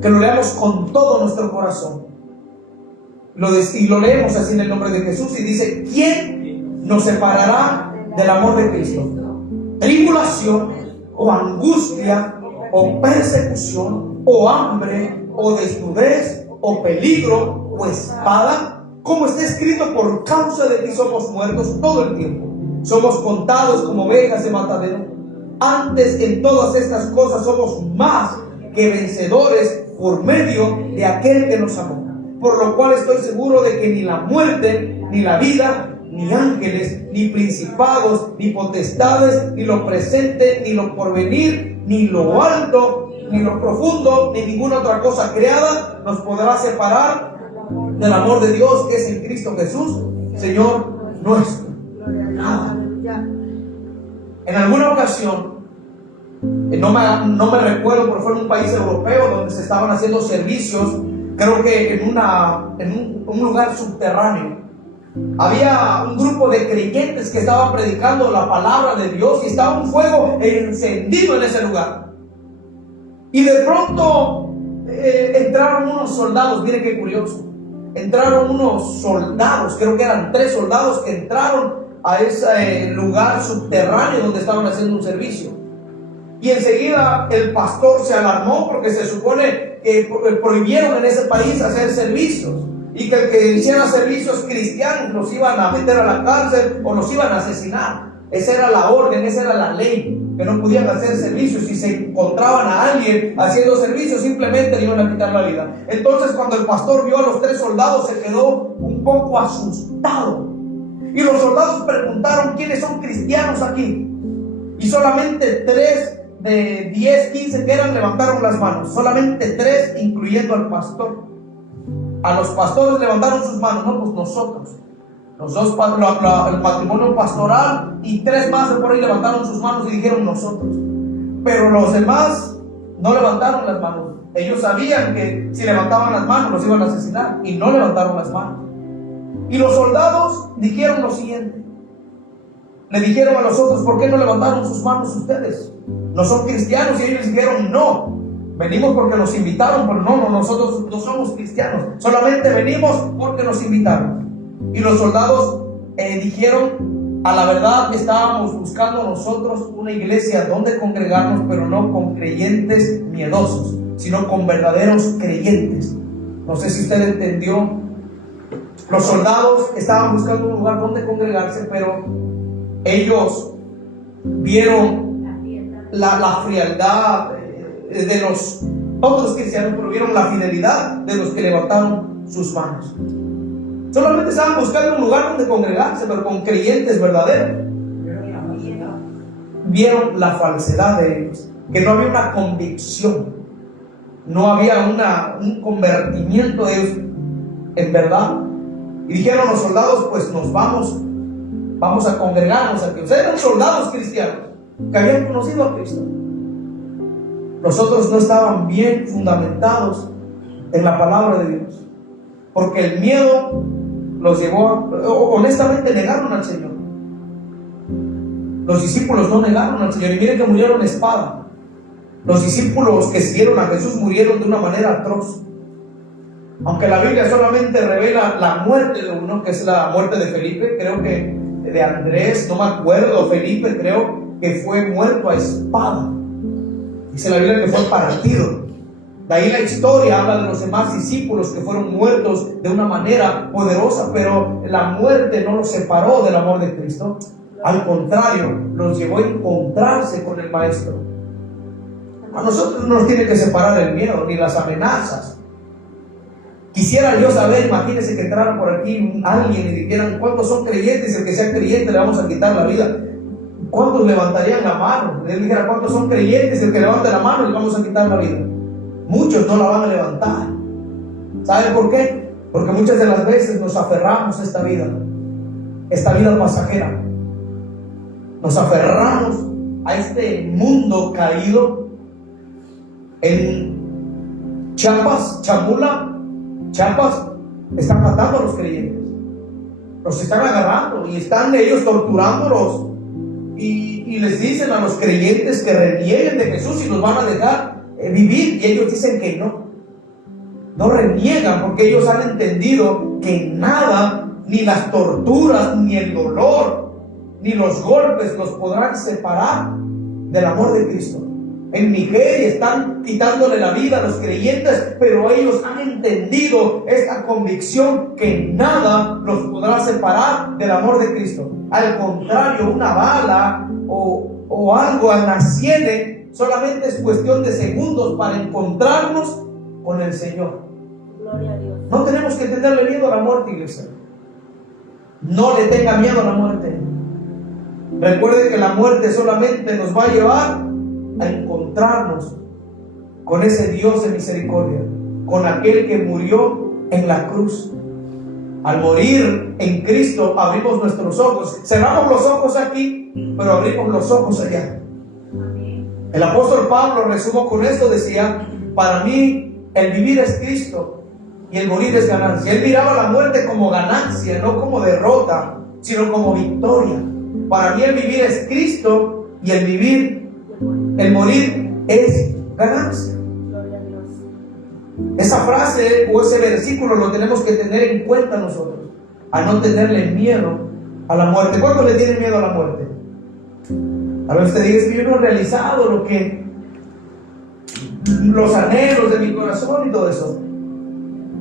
Que lo leamos con todo nuestro corazón. Y lo leemos así en el nombre de Jesús, y dice: ¿quién nos separará del amor de Cristo? ¿Tribulación, o angustia, o persecución, o hambre, o desnudez, o peligro, o espada? Como está escrito: por causa de ti somos muertos todo el tiempo. Somos contados como ovejas de matadero. Antes, en todas estas cosas somos más que vencedores por medio de aquel que nos amó. Por lo cual estoy seguro de que ni la muerte, ni la vida, ni ángeles, ni principados, ni potestades, ni lo presente, ni lo porvenir, ni lo alto, ni lo profundo, ni ninguna otra cosa creada nos podrá separar del amor de Dios que es en Cristo Jesús, Señor nuestro. Nada. En alguna ocasión, no me recuerdo, pero fue en un país europeo donde se estaban haciendo servicios, creo que en un lugar subterráneo. Había un grupo de creyentes que estaban predicando la palabra de Dios, y estaba un fuego encendido en ese lugar. Y de pronto entraron unos soldados. Miren qué curioso. Entraron unos soldados, creo que eran 3 soldados que entraron a ese lugar subterráneo donde estaban haciendo un servicio. Y enseguida el pastor se alarmó, porque se supone que prohibieron en ese país hacer servicios, y que el que hiciera servicios cristianos los iban a meter a la cárcel o los iban a asesinar. Esa era la orden, esa era la ley, que no podían hacer servicios. Si se encontraban a alguien haciendo servicios, simplemente le iban a quitar la vida. Entonces, cuando el pastor vio a los 3 soldados, se quedó un poco asustado. Y los soldados preguntaron: ¿quiénes son cristianos aquí? Y solamente 3 de 10, 15 que eran levantaron las manos. Solamente 3, incluyendo al pastor. A los pastores levantaron sus manos. No, pues nosotros. Los 2, el matrimonio pastoral, y 3 más de por ahí levantaron sus manos y dijeron: nosotros. Pero los demás no levantaron las manos. Ellos sabían que si levantaban las manos los iban a asesinar, y no levantaron las manos. Y los soldados dijeron lo siguiente. Le dijeron a los otros: ¿por qué no levantaron sus manos ustedes? ¿No son cristianos? Y ellos dijeron: no, venimos porque nos invitaron. Pero no, nosotros no somos cristianos, solamente venimos porque nos invitaron. Y los soldados dijeron: a la verdad estábamos buscando nosotros una iglesia donde congregarnos, pero no con creyentes miedosos, sino con verdaderos creyentes. No sé si usted entendió. Los soldados estaban buscando un lugar donde congregarse, pero ellos vieron la frialdad de los otros cristianos, pero vieron la fidelidad de los que levantaron sus manos. Solamente estaban buscando un lugar donde congregarse, pero con creyentes verdaderos. Vieron la falsedad de ellos, que no había una convicción, no había un convertimiento de ellos en verdad. Y dijeron los soldados: pues nos vamos a congregarnos aquí. O sea, eran soldados cristianos que habían conocido a Cristo. Los otros no estaban bien fundamentados en la palabra de Dios, porque el miedo los llevó honestamente negaron al Señor. Los discípulos no negaron al Señor y miren que murieron a espada. Los discípulos que siguieron a Jesús murieron de una manera atroz. Aunque la Biblia solamente revela la muerte de uno, que es la muerte de Felipe, creo que de Andrés, no me acuerdo, Felipe creo que fue muerto a espada. Dice la Biblia que fue partido. De ahí la historia habla de los demás discípulos que fueron muertos de una manera poderosa, pero la muerte no los separó del amor de Cristo. Al contrario, los llevó a encontrarse con el Maestro. A nosotros no nos tiene que separar el miedo ni las amenazas. Quisiera yo saber, imagínense que entrara por aquí alguien y dijeran: ¿cuántos son creyentes? El que sea creyente le vamos a quitar la vida. ¿Cuántos levantarían la mano? Le dijera: ¿cuántos son creyentes? El que levante la mano le vamos a quitar la vida. Muchos no la van a levantar. ¿Saben por qué? Porque muchas de las veces nos aferramos a esta vida pasajera. Nos aferramos a este mundo caído. En Chiapas, Chiapas están matando a los creyentes. Los están agarrando y están ellos torturándolos. Y les dicen a los creyentes que renieguen de Jesús y los van a dejar vivir. Y ellos dicen que no reniegan, porque ellos han entendido que nada, ni las torturas, ni el dolor, ni los golpes los podrán separar del amor de Cristo. En Nigeria están quitándole la vida a los creyentes, pero ellos han entendido esta convicción que nada los podrá separar del amor de Cristo. Al contrario, una bala o algo naciere solamente es cuestión de segundos para encontrarnos con el Señor. Gloria a Dios. No tenemos que tenerle miedo a la muerte, iglesia. No le tenga miedo a la muerte. Recuerde que la muerte solamente nos va a llevar a encontrarnos con ese Dios de misericordia, con aquel que murió en la cruz. Al morir en Cristo abrimos nuestros ojos. Cerramos los ojos aquí, pero abrimos los ojos allá. El apóstol Pablo, resumo con esto, decía: para mí el vivir es Cristo y el morir es ganancia. Él miraba la muerte como ganancia, no como derrota, sino como victoria. Para mí el vivir es Cristo y el morir es ganancia. Gloria a Dios. Esa frase o ese versículo lo tenemos que tener en cuenta nosotros, a no tenerle miedo a la muerte. ¿Cuánto le tiene miedo a la muerte? A ver, usted dice: es que yo no he realizado los anhelos de mi corazón y todo eso.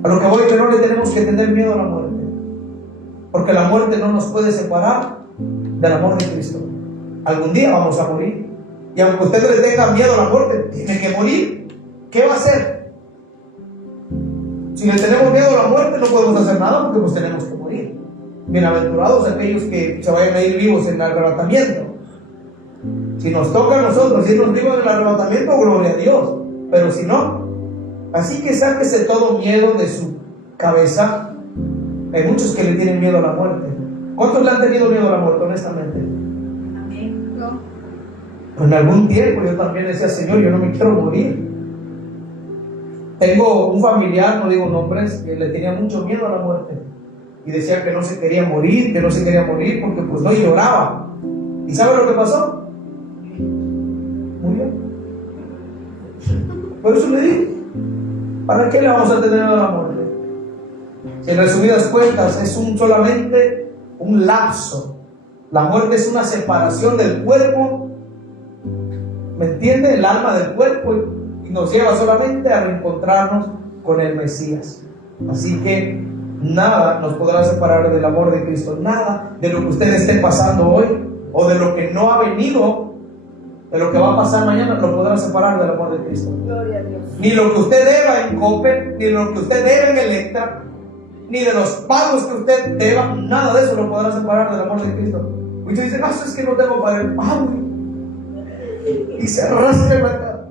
A lo que voy, que no le tenemos que tener miedo a la muerte, porque la muerte no nos puede separar del amor de Cristo. Algún día vamos a morir. Y aunque usted le tenga miedo a la muerte, tiene que morir. ¿Qué va a hacer? Si le tenemos miedo a la muerte, no podemos hacer nada, porque pues tenemos que morir. Bienaventurados aquellos que se vayan a ir vivos en el arrebatamiento. Si nos toca a nosotros irnos vivos en el arrebatamiento, gloria a Dios. Pero si no, así que sáquese todo miedo de su cabeza. Hay muchos que le tienen miedo a la muerte. ¿Cuántos le han tenido miedo a la muerte, honestamente? Amén. No. En algún tiempo yo también decía: Señor, yo no me quiero morir. Tengo un familiar, no digo nombres, que le tenía mucho miedo a la muerte. Y decía que no se quería morir, porque pues no, y lloraba. ¿Y sabe lo que pasó? Murió. Por eso le dije: ¿para qué le vamos a tener miedo a la muerte? En resumidas cuentas, es solamente un lapso. La muerte es una separación del cuerpo, ¿me entiende? El alma del cuerpo, y nos lleva solamente a reencontrarnos con el Mesías. Así que nada nos podrá separar del amor de Cristo. Nada de lo que usted esté pasando hoy, o de lo que no ha venido, de lo que va a pasar mañana, lo podrá separar del amor de Cristo. Gloria a Dios. Ni lo que usted deba en Coppel, ni lo que usted debe en Electra, ni de los pagos que usted deba, nada de eso lo podrá separar del amor de Cristo. Y usted dice: no, es que no tengo para el pago. Y se rasca la cara,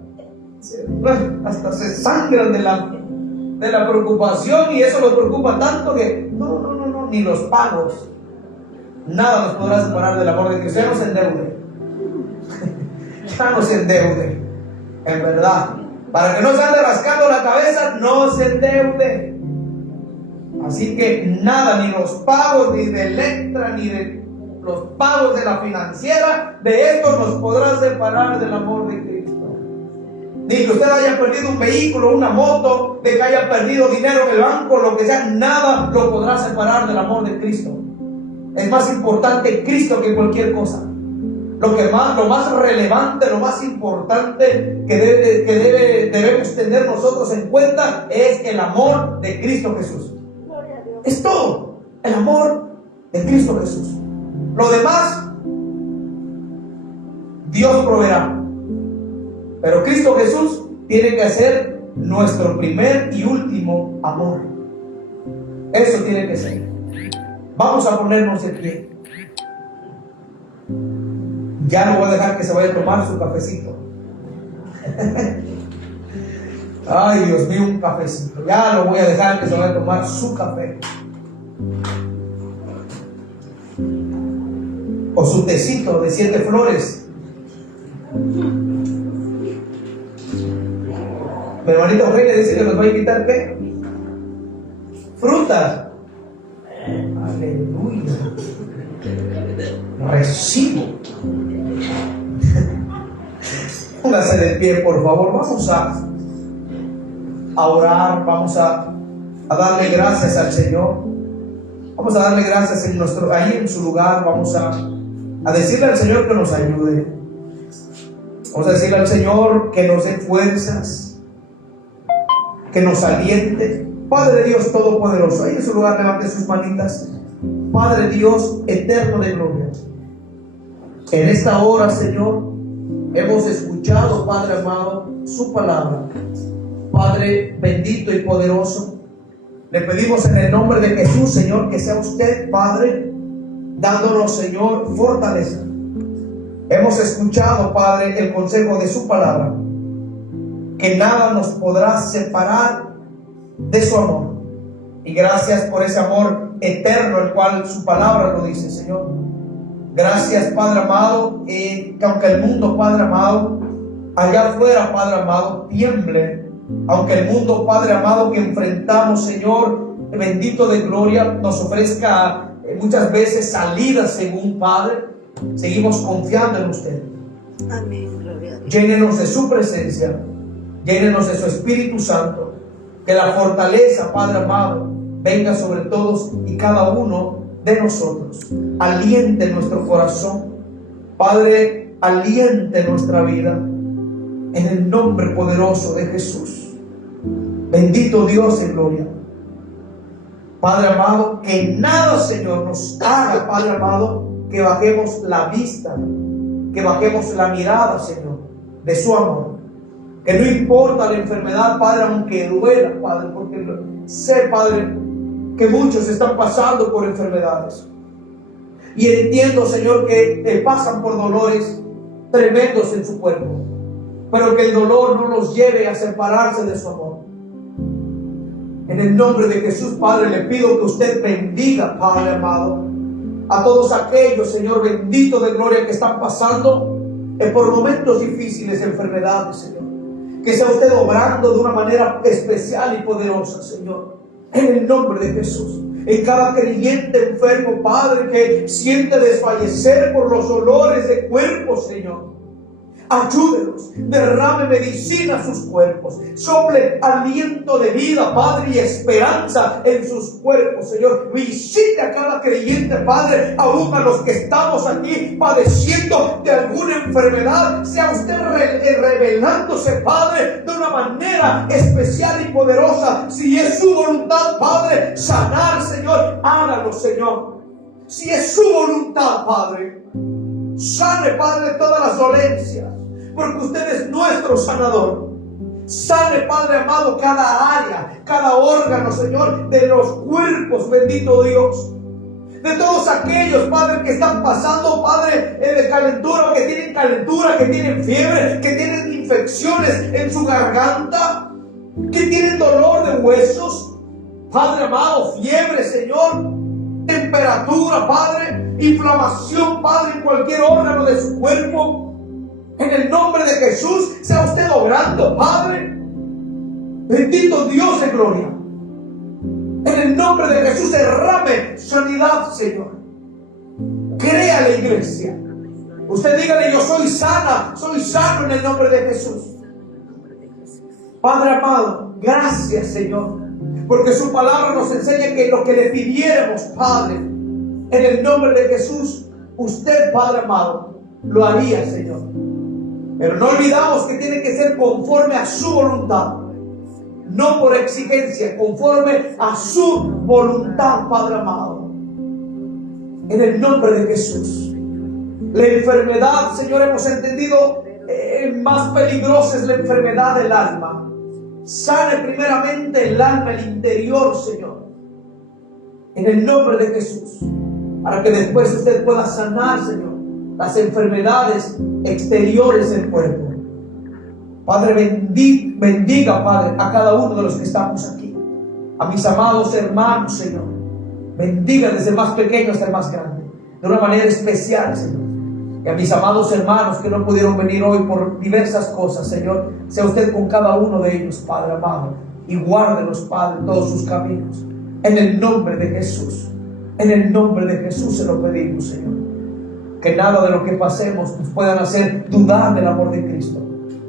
hasta se sangran de la preocupación, y eso los preocupa tanto que no, ni los pagos, nada nos podrá separar del amor de Cristo. Ya no se endeude. Ya no se endeude, en verdad. Para que no se ande rascando la cabeza, no se endeude. Así que nada, ni los pagos, ni de Electra, ni de los pagos de la financiera, de esto nos podrá separar del amor de Cristo. Ni que usted haya perdido un vehículo, una moto, de que haya perdido dinero en el banco, lo que sea, nada lo podrá separar del amor de Cristo. Es más importante Cristo que cualquier cosa. Lo más relevante, lo más importante que debemos tener nosotros en cuenta es el amor de Cristo Jesús. Es todo, el amor de Cristo Jesús. Lo demás, Dios proveerá. Pero Cristo Jesús tiene que ser nuestro primer y último amor. Eso tiene que ser. Vamos a ponernos de pie. Ya no voy a dejar que se vaya a tomar su cafecito. Ay, Dios mío, un cafecito. Ya lo voy a dejar que se vaya a tomar su café. O su tecito de 7 flores. Mi hermanito Rey le dice que nos va a invitar ¿qué? Frutas. Aleluya. Recibo. Póngase de pie, por favor. Vamos a orar. Vamos a darle gracias al Señor. Vamos a darle gracias ahí en su lugar. Vamos a decirle al Señor que nos ayude. Vamos a decirle al Señor que nos dé fuerzas, que nos aliente. Padre Dios Todopoderoso, ahí en su lugar levante sus manitas. Padre Dios eterno de gloria, en esta hora, Señor, hemos escuchado, Padre amado, su palabra. Padre bendito y poderoso, le pedimos en el nombre de Jesús, Señor, que sea usted, Padre, dándonos, Señor, fortaleza. Hemos escuchado, Padre, el consejo de su palabra, que nada nos podrá separar de su amor. Y gracias por ese amor eterno, el cual su palabra lo dice, Señor. Gracias, Padre amado, que aunque el mundo, Padre amado, allá afuera, Padre amado, tiemble, aunque el mundo, Padre amado, que enfrentamos, Señor, bendito de gloria, nos ofrezca muchas veces salidas según Padre, seguimos confiando en usted. Amén, gloria a Dios. Llénenos de su presencia, llénenos de su Espíritu Santo, que la fortaleza, Padre amado, venga sobre todos y cada uno de nosotros. Aliente nuestro corazón, Padre, aliente nuestra vida, en el nombre poderoso de Jesús. Bendito Dios y gloria. Padre amado, que nada, Señor, nos haga, Padre amado, que bajemos la vista, que bajemos la mirada, Señor, de su amor. Que no importa la enfermedad, Padre, aunque duela, Padre, porque sé, Padre, que muchos están pasando por enfermedades. Y entiendo, Señor, que pasan por dolores tremendos en su cuerpo, pero que el dolor no los lleve a separarse de su amor. En el nombre de Jesús, Padre, le pido que usted bendiga, Padre amado, a todos aquellos, Señor bendito de gloria, que están pasando por momentos difíciles de enfermedades, Señor. Que sea usted obrando de una manera especial y poderosa, Señor, en el nombre de Jesús. En cada creyente enfermo, Padre, que siente desfallecer por los dolores de cuerpo, Señor, ayúdelos, derrame medicina a sus cuerpos, sople aliento de vida, Padre, y esperanza en sus cuerpos, Señor. Visite a cada creyente, Padre, aún a los que estamos aquí padeciendo de alguna enfermedad. Sea usted revelándose, Padre, de una manera especial y poderosa. Si es su voluntad, Padre, sanar, Señor, hágalo, Señor. Si es su voluntad, Padre, sane, Padre, todas las dolencias, porque usted es nuestro sanador. Sane, Padre amado, cada área, cada órgano, Señor, de los cuerpos, bendito Dios. De todos aquellos, Padre, que están pasando, Padre, de calentura, que tienen fiebre, que tienen infecciones en su garganta, que tienen dolor de huesos, Padre amado, fiebre, Señor, temperatura, Padre, inflamación, Padre, en cualquier órgano de su cuerpo. En el nombre de Jesús, sea usted obrando, Padre. Bendito Dios de gloria. En el nombre de Jesús, derrame sanidad, Señor. Crea la iglesia. Usted dígale: yo soy sana, soy sano en el nombre de Jesús. Padre amado, gracias, Señor, porque su palabra nos enseña que lo que le pidiéramos, Padre, en el nombre de Jesús, usted, Padre amado, lo haría, Señor. Pero no olvidamos que tiene que ser conforme a su voluntad, no por exigencia, conforme a su voluntad, Padre amado. En el nombre de Jesús. La enfermedad, Señor, hemos entendido, más peligrosa es la enfermedad del alma. Sane primeramente el alma, el interior, Señor, en el nombre de Jesús, para que después usted pueda sanar, Señor, las enfermedades exteriores del cuerpo. Padre, bendiga, Padre, a cada uno de los que estamos aquí, a mis amados hermanos, Señor. Bendiga desde el más pequeño hasta el más grande, de una manera especial, Señor. Y a mis amados hermanos que no pudieron venir hoy por diversas cosas, Señor, sea usted con cada uno de ellos, Padre amado, y guárdelos, Padre, en todos sus caminos. En el nombre de Jesús, en el nombre de Jesús se lo pedimos, Señor. Que nada de lo que pasemos nos puedan hacer dudar del amor de Cristo.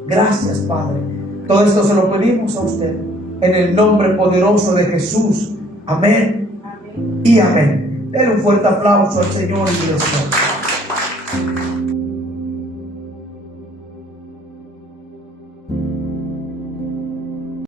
Gracias, Padre. Todo esto se lo pedimos a usted, en el nombre poderoso de Jesús. Amén, amén y amén. Den un fuerte aplauso al Señor y Dios.